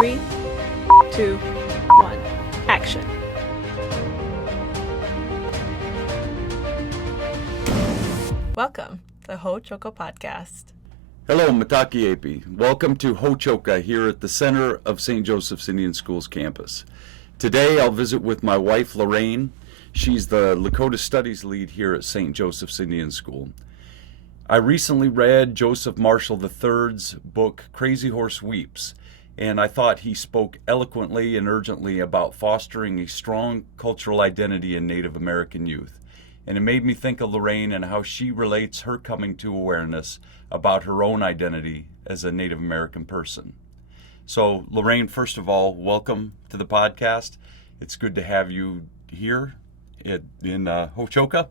3, 2, 1, action. Welcome to Ho Choco Podcast. Hello, Matakiepi. Welcome to Ho Choka here at the center of St. Joseph's Indian Schools campus. Today I'll visit with my wife, Lorraine. She's the Lakota Studies lead here at St. Joseph's Indian School. I recently read Joseph Marshall III's book, Crazy Horse Weeps, and I thought he spoke eloquently and urgently about fostering a strong cultural identity in Native American youth. And it made me think of Lorraine and how she relates her coming to awareness about her own identity as a Native American person. So, Lorraine, first of all, welcome to the podcast. It's good to have you here in Ho Choka.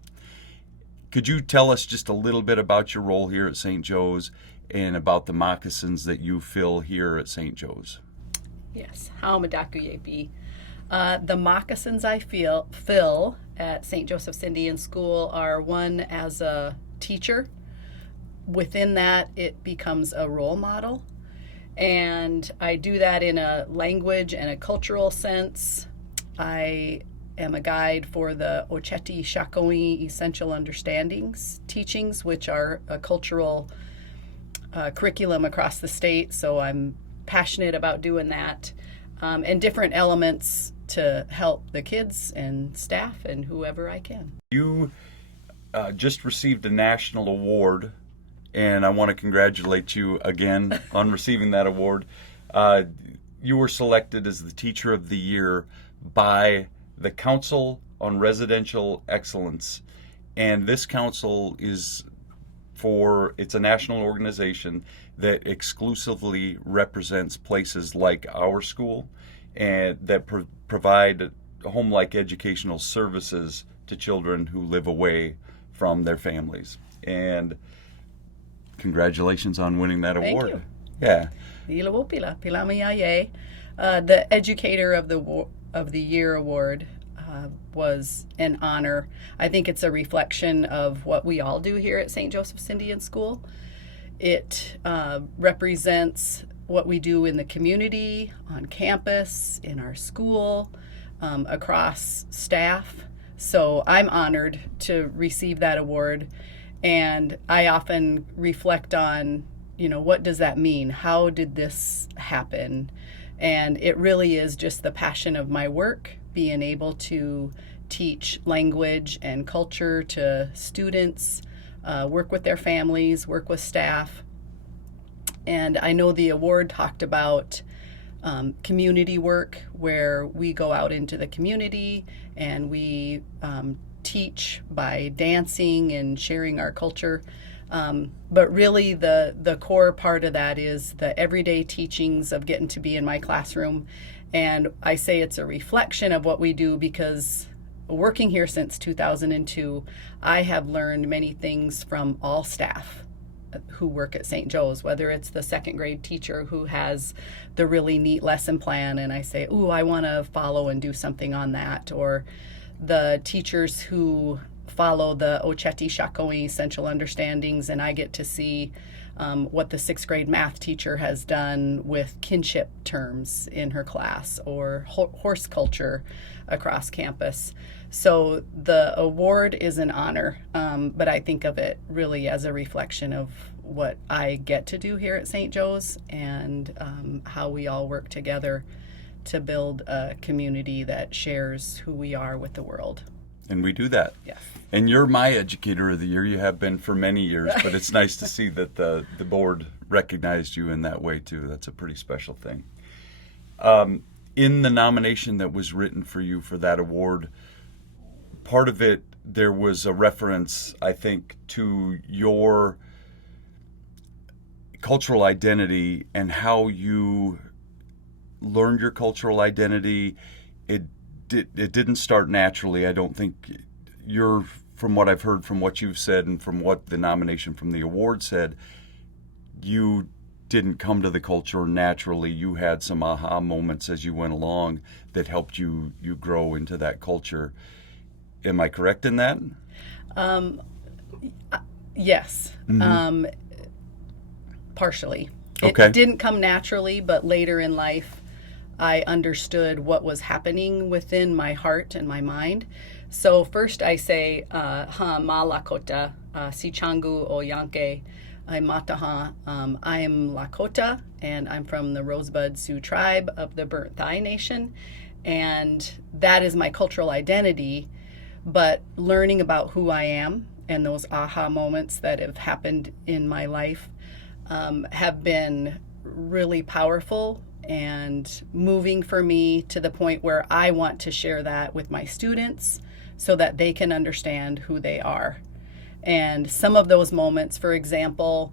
Could you tell us just a little bit about your role here at St. Joe's and about the moccasins that you fill here at St. Joe's? Yes, how Madakuyepi. The moccasins I fill at St. Joseph's Indian School are one as a teacher. Within that, it becomes a role model. And I do that in a language and a cultural sense. I am a guide for the Ocheti Shakoi Essential Understandings teachings, which are a cultural curriculum across the state. So I'm passionate about doing that and different elements to help the kids and staff and whoever I can. You just received a national award, and I want to congratulate you again on receiving that award. You were selected as the Teacher of the Year by the Council on Residential Excellence, and this council it's a national organization that exclusively represents places like our school and that provide home-like educational services to children who live away from their families. And congratulations on winning that award. Thank you. Yeah. The Educator of the Year award was an honor. I think it's a reflection of what we all do here at St. Joseph's Indian School. It represents what we do in the community, on campus, in our school, across staff. So I'm honored to receive that award, and I often reflect on, what does that mean? How did this happen? And it really is just the passion of my work, being able to teach language and culture to students, work with their families, work with staff. And I know the award talked about community work, where we go out into the community and we teach by dancing and sharing our culture. But really the core part of that is the everyday teachings of getting to be in my classroom. And I say it's a reflection of what we do because working here since 2002, I have learned many things from all staff who work at St. Joe's, whether it's the second grade teacher who has the really neat lesson plan and I say, ooh, I want to follow and do something on that, or the teachers who follow the Ocheti Shakoi Essential Understandings and I get to see what the sixth grade math teacher has done with kinship terms in her class, or horse culture across campus. So the award is an honor, but I think of it really as a reflection of what I get to do here at St. Joe's and how we all work together to build a community that shares who we are with the world. And we do that. Yes. And you're my Educator of the Year. You have been for many years, but it's nice to see that the board recognized you in that way too. That's a pretty special thing. In the nomination that was written for you for that award, part of it, there was a reference, I think, to your cultural identity and how you learned your cultural identity. It didn't start naturally. I don't think from what I've heard, from what you've said, and from what the nomination from the award said, you didn't come to the culture naturally. You had some aha moments as you went along that helped you grow into that culture. Am I correct in that? Yes. Partially. Okay. It didn't come naturally, but later in life, I understood what was happening within my heart and my mind. So first I say, ha ma Lakota, si changu o yanke, I mataha. I am Lakota, and I'm from the Rosebud Sioux tribe of the Burnt Thigh Nation, and that is my cultural identity. But learning about who I am and those aha moments that have happened in my life have been really powerful and moving for me to the point where I want to share that with my students so that they can understand who they are. And some of those moments, for example,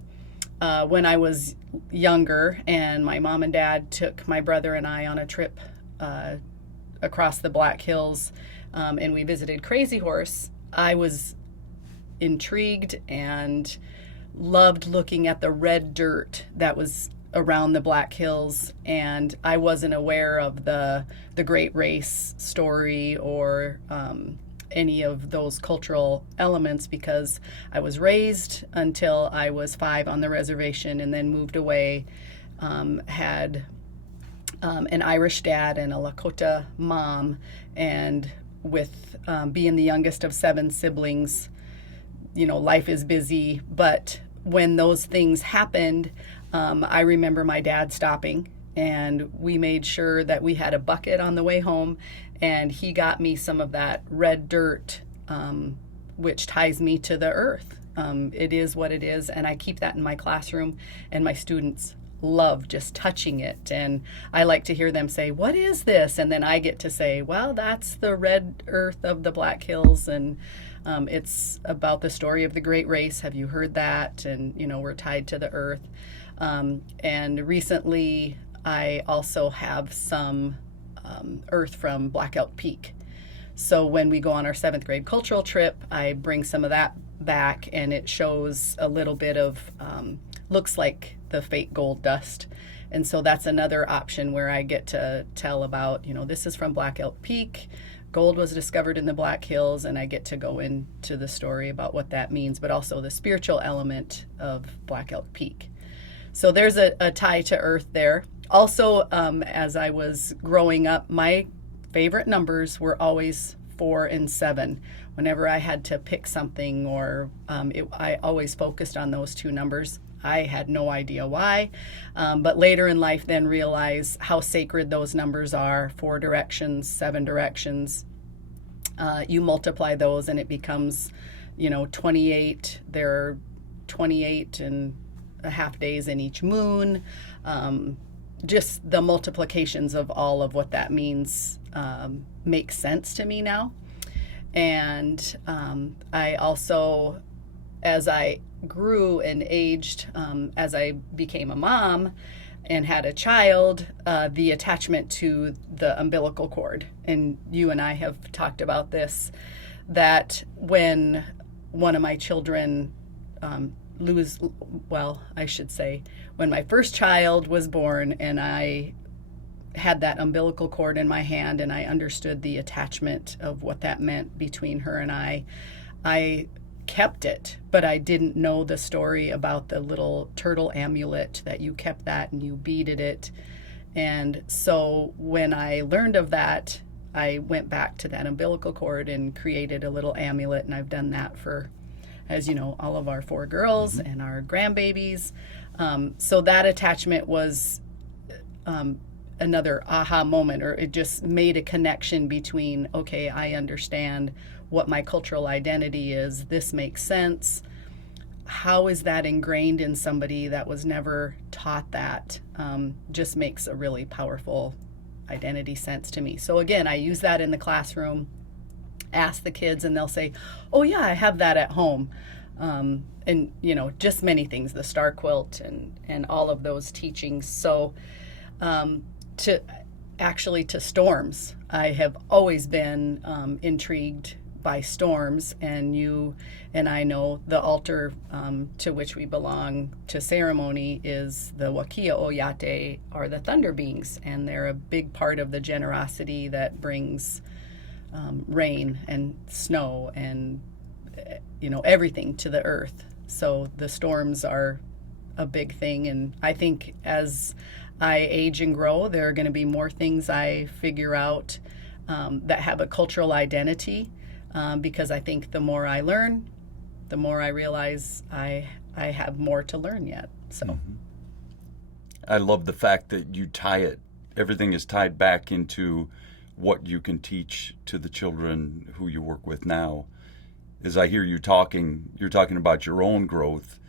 when I was younger and my mom and dad took my brother and I on a trip across the Black Hills, and we visited Crazy Horse, I was intrigued and loved looking at the red dirt that was around the Black Hills, and I wasn't aware of the Great Race story or any of those cultural elements because I was raised until I was 5 on the reservation and then moved away, had an Irish dad and a Lakota mom, and with being the youngest of 7 siblings, life is busy. But when those things happened, I remember my dad stopping, and we made sure that we had a bucket on the way home, and he got me some of that red dirt, which ties me to the earth. It is what it is, and I keep that in my classroom, and my students love just touching it. And I like to hear them say, "What is this?" And then I get to say, "Well, that's the red earth of the Black Hills, and it's about the story of the Great Race. Have you heard that?" And, we're tied to the earth. And recently, I also have some earth from Black Elk Peak. So when we go on our 7th grade cultural trip, I bring some of that back, and it shows a little bit of, looks like the fake gold dust. And so that's another option where I get to tell about, this is from Black Elk Peak. Gold was discovered in the Black Hills, and I get to go into the story about what that means, but also the spiritual element of Black Elk Peak. So there's a tie to earth there. Also, as I was growing up, my favorite numbers were always 4 and 7. Whenever I had to pick something, or I always focused on those 2 numbers. I had no idea why, but later in life then realized how sacred those numbers are. 4 directions, 7 directions. You multiply those and it becomes, 28. There are 28 and a half days in each moon. Just the multiplications of all of what that means makes sense to me now. And I also, as I grew and aged, as I became a mom and had a child, the attachment to the umbilical cord. And you and I have talked about this, that when one of my children when my first child was born and I had that umbilical cord in my hand and I understood the attachment of what that meant between her and I kept it, but I didn't know the story about the little turtle amulet that you kept that and you beaded it. And so when I learned of that, I went back to that umbilical cord and created a little amulet, and I've done that for, as you know, all of our 4 girls and our grandbabies. So that attachment was another aha moment, or it just made a connection between, okay, I understand what my cultural identity is. This makes sense. How is that ingrained in somebody that was never taught that? Just makes a really powerful identity sense to me. So again, I use that in the classroom, ask the kids, and they'll say, "Oh yeah, I have that at home." And just many things, the star quilt and all of those teachings. So to storms, I have always been intrigued by storms, and you and I know the altar to which we belong to ceremony is the Wakia Oyate, or the thunder beings, and they're a big part of the generosity that brings rain and snow and everything to the earth. So the storms are a big thing, and I think as I age and grow, there are going to be more things I figure out that have a cultural identity, because I think the more I learn, the more I realize I have more to learn yet. So I love the fact that you tie it, everything is tied back into what you can teach to the children who you work with now. As I hear you talking, you're talking about your own growth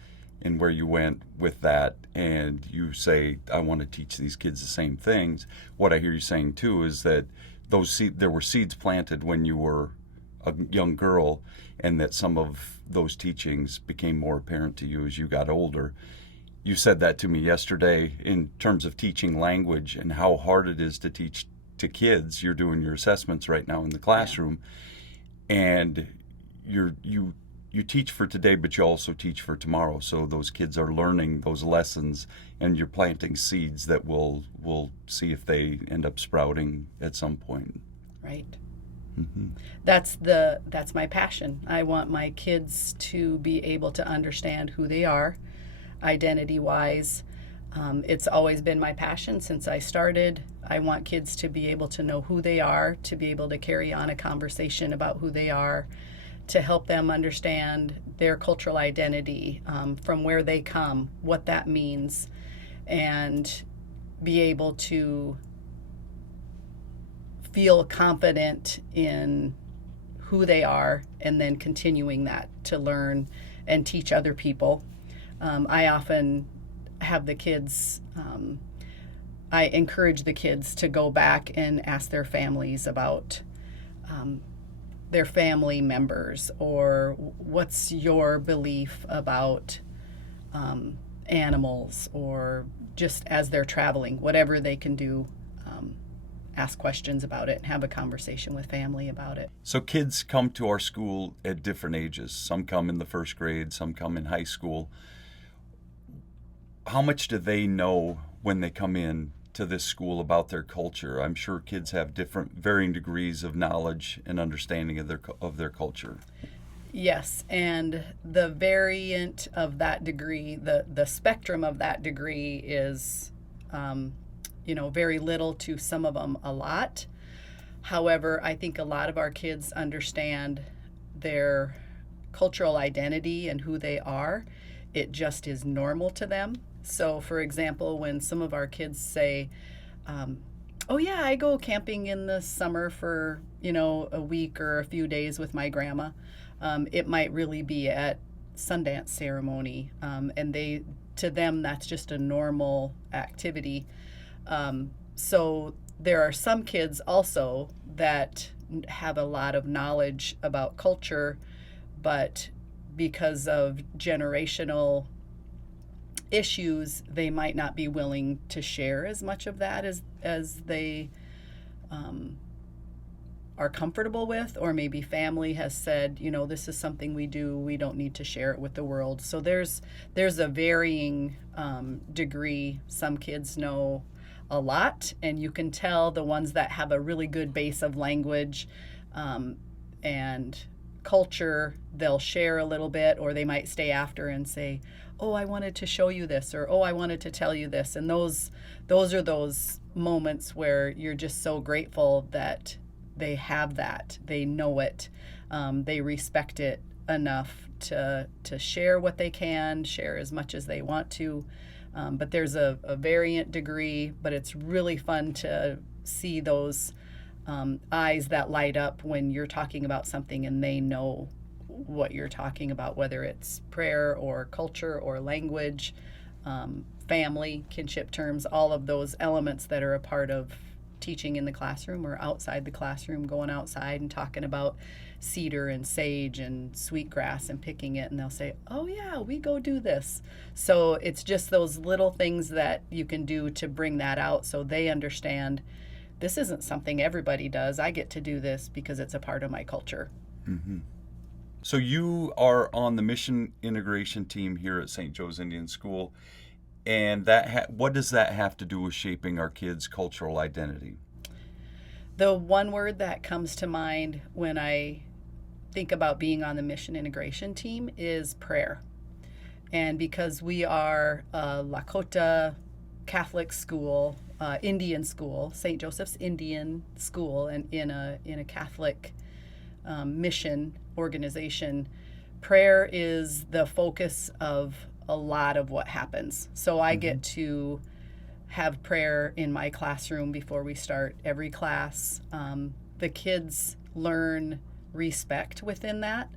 and where you went with that, and you say, I want to teach these kids the same things. What I hear you saying too is that there were seeds planted when you were a young girl, and that some of those teachings became more apparent to you as you got older. You said that to me yesterday in terms of teaching language and how hard it is to teach to kids. You're doing your assessments right now in the classroom, and you teach for today, but you also teach for tomorrow. So those kids are learning those lessons, and you're planting seeds that we'll see if they end up sprouting at some point. right. Mm-hmm. That's my passion. I want my kids to be able to understand who they are, identity-wise. It's always been my passion since I started. I want kids to be able to know who they are, to be able to carry on a conversation about who they are, to help them understand their cultural identity, from where they come, what that means, and be able to feel confident in who they are, and then continuing that to learn and teach other people. I often have the kids, I encourage the kids to go back and ask their families about their family members, or what's your belief about animals, or just as they're traveling, whatever they can do, ask questions about it and have a conversation with family about it. So kids come to our school at different ages. Some come in the first grade, some come in high school. How much do they know when they come in to this school about their culture? I'm sure kids have different, varying degrees of knowledge and understanding of their culture. Yes, and the variant of that degree, the spectrum of that degree is, very little to some of them a lot. However, I think a lot of our kids understand their cultural identity and who they are. It just is normal to them. So, for example, when some of our kids say, oh yeah, I go camping in the summer for, a week or a few days with my grandma, it might really be at Sundance ceremony. And to them, that's just a normal activity. So there are some kids also that have a lot of knowledge about culture, but because of generational issues, they might not be willing to share as much of that as they are comfortable with, or maybe family has said, this is something we do, we don't need to share it with the world. So there's a varying degree. Some kids know a lot, and you can tell the ones that have a really good base of language and culture, they'll share a little bit, or they might stay after and say, oh, I wanted to show you this, or oh, I wanted to tell you this. And those are those moments where you're just so grateful that they have that, they know it, they respect it enough to share what they can, share as much as they want to. But there's a variant degree, but it's really fun to see those eyes that light up when you're talking about something and they know what you're talking about, whether it's prayer or culture or language, family, kinship terms, all of those elements that are a part of teaching in the classroom or outside the classroom, going outside and talking about cedar and sage and sweetgrass and picking it, and they'll say, oh yeah, we go do this. So it's just those little things that you can do to bring that out so they understand this isn't something everybody does. I get to do this because it's a part of my culture. Mm-hmm. So you are on the mission integration team here at St. Joe's Indian School, and what does that have to do with shaping our kids' cultural identity? The one word that comes to mind when I think about being on the mission integration team is prayer. And because we are a Lakota Catholic school, Indian school, St. Joseph's Indian School, and in a Catholic mission organization, prayer is the focus of a lot of what happens. So I get to have prayer in my classroom before we start every class. The kids learn respect within that.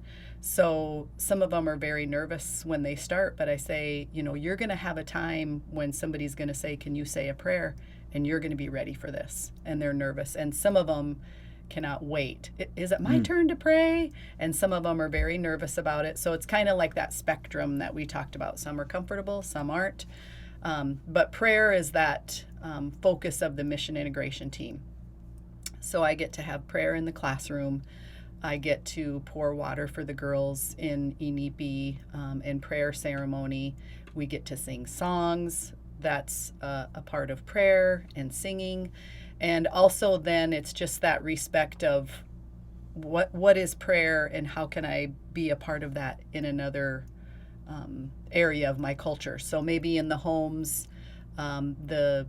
So some of them are very nervous when they start, but I say, you're going to have a time when somebody's going to say, can you say a prayer? And you're going to be ready for this. And they're nervous. And some of them cannot wait. Is it my turn to pray? And some of them are very nervous about it. So it's kind of like that spectrum that we talked about. Some are comfortable, some aren't. But prayer is that focus of the mission integration team. So I get to have prayer in the classroom. I get to pour water for the girls in Inipi and prayer ceremony. We get to sing songs. That's a part of prayer and singing. And also then it's just that respect of what is prayer and how can I be a part of that in another area of my culture. So maybe in the homes, the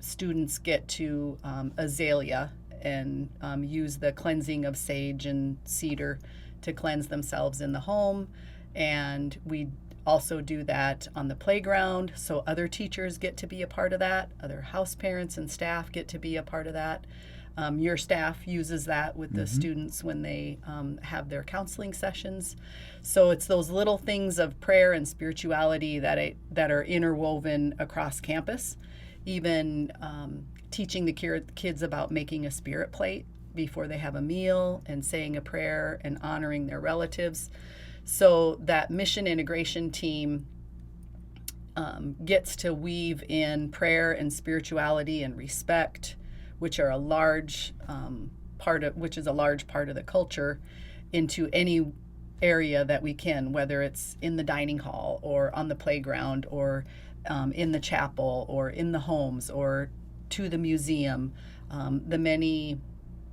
students get to azalea and use the cleansing of sage and cedar to cleanse themselves in the home. And we also do that on the playground, so other teachers get to be a part of that. Other house parents and staff get to be a part of that. Your staff uses that with the students when they have their counseling sessions. So it's those little things of prayer and spirituality that are interwoven across campus. Even teaching the kids about making a spirit plate before they have a meal and saying a prayer and honoring their relatives. So that mission integration team gets to weave in prayer and spirituality and respect, which are a large part of the culture, into any area that we can, whether it's in the dining hall or on the playground or in the chapel or in the homes or to the museum. The many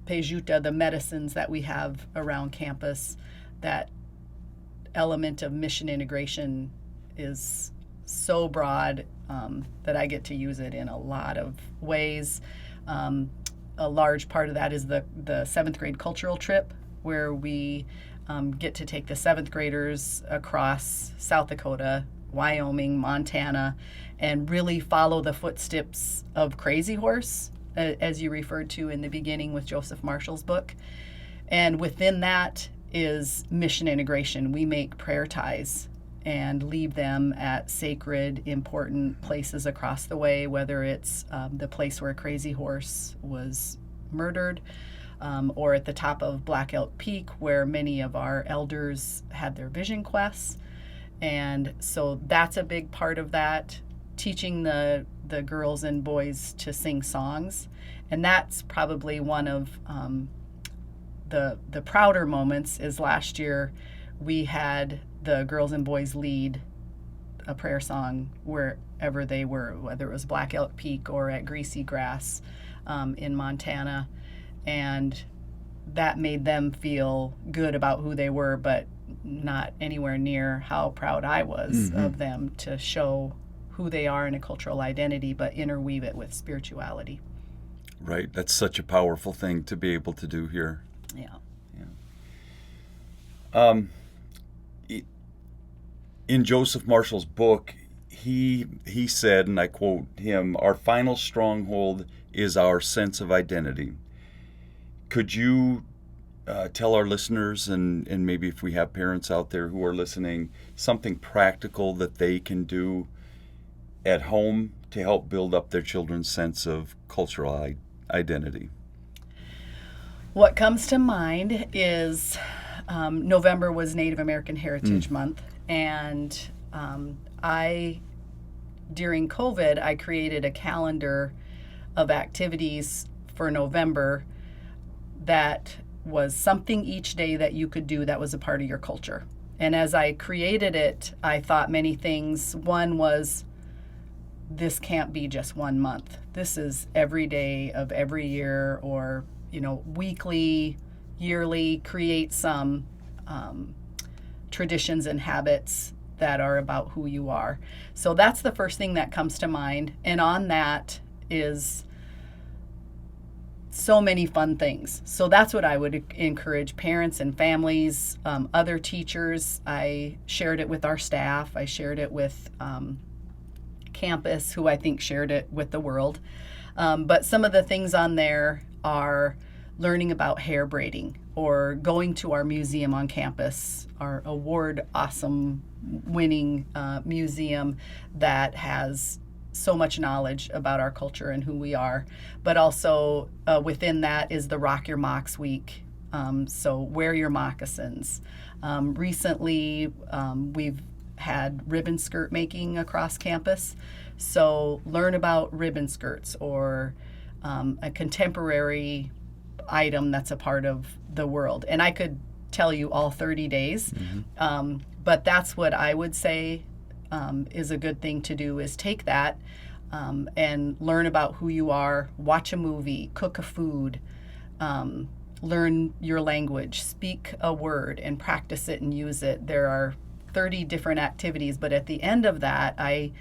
pejuta, the medicines that we have around campus, that element of mission integration is so broad that I get to use it in a lot of ways. A large part of that is the seventh grade cultural trip, where we get to take the seventh graders across South Dakota, Wyoming, Montana, and really follow the footsteps of Crazy Horse, as you referred to in the beginning with Joseph Marshall's book. And within that is mission integration. We make prayer ties and leave them at sacred, important places across the way, whether it's the place where Crazy Horse was murdered, or at the top of Black Elk Peak, where many of our elders had their vision quests. And so that's a big part of that, teaching the girls and boys to sing songs. And that's probably one of the prouder moments. Is last year we had the girls and boys lead a prayer song wherever they were, whether it was Black Elk Peak or at Greasy Grass in Montana. And that made them feel good about who they were, but not anywhere near how proud I was of them to show who they are in a cultural identity, but interweave it with spirituality. Right. That's such a powerful thing to be able to do here. Yeah. In Joseph Marshall's book, he said, and I quote him, "Our final stronghold is our sense of identity." Could you tell our listeners, and maybe if we have parents out there who are listening, something practical that they can do at home to help build up their children's sense of cultural identity? What comes to mind is November was Native American Heritage Month, and during COVID, I created a calendar of activities for November that was something each day that you could do that was a part of your culture. And as I created it, I thought many things. One was, this can't be just 1 month. This is every day of every year, or weekly, yearly. Create some traditions and habits that are about who you are. So that's the first thing that comes to mind. And on that is so many fun things. So that's what I would encourage parents and families, other teachers. I shared it with our staff. I shared it with campus, who I think shared it with the world. But some of the things on there are learning about hair braiding, or going to our museum on campus, our award awesome winning museum that has so much knowledge about our culture and who we are. But also within that is the Rock Your Mocks Week. So wear your moccasins. Recently, we've had ribbon skirt making across campus. So learn about ribbon skirts, or a contemporary item that's a part of the world. And I could tell you all 30 days, but that's what I would say is a good thing to do, is take that and learn about who you are, watch a movie, cook a food, learn your language, speak a word and practice it and use it. There are 30 different activities, but at the end of that, I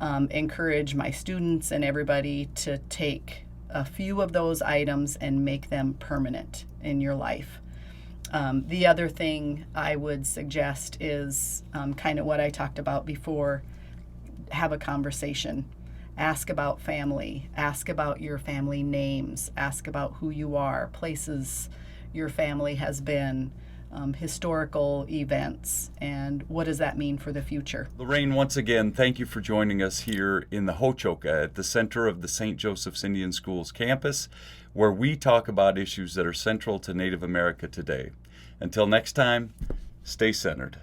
encourage my students and everybody to take a few of those items and make them permanent in your life. The other thing I would suggest is kind of what I talked about before. Have a conversation. Ask about family. Ask about your family names. Ask about who you are, places your family has been, historical events, and what does that mean for the future. Lorraine, once again, thank you for joining us here in the Ho-Chokeh at the center of the St. Joseph's Indian Schools campus, where we talk about issues that are central to Native America today. Until next time, stay centered.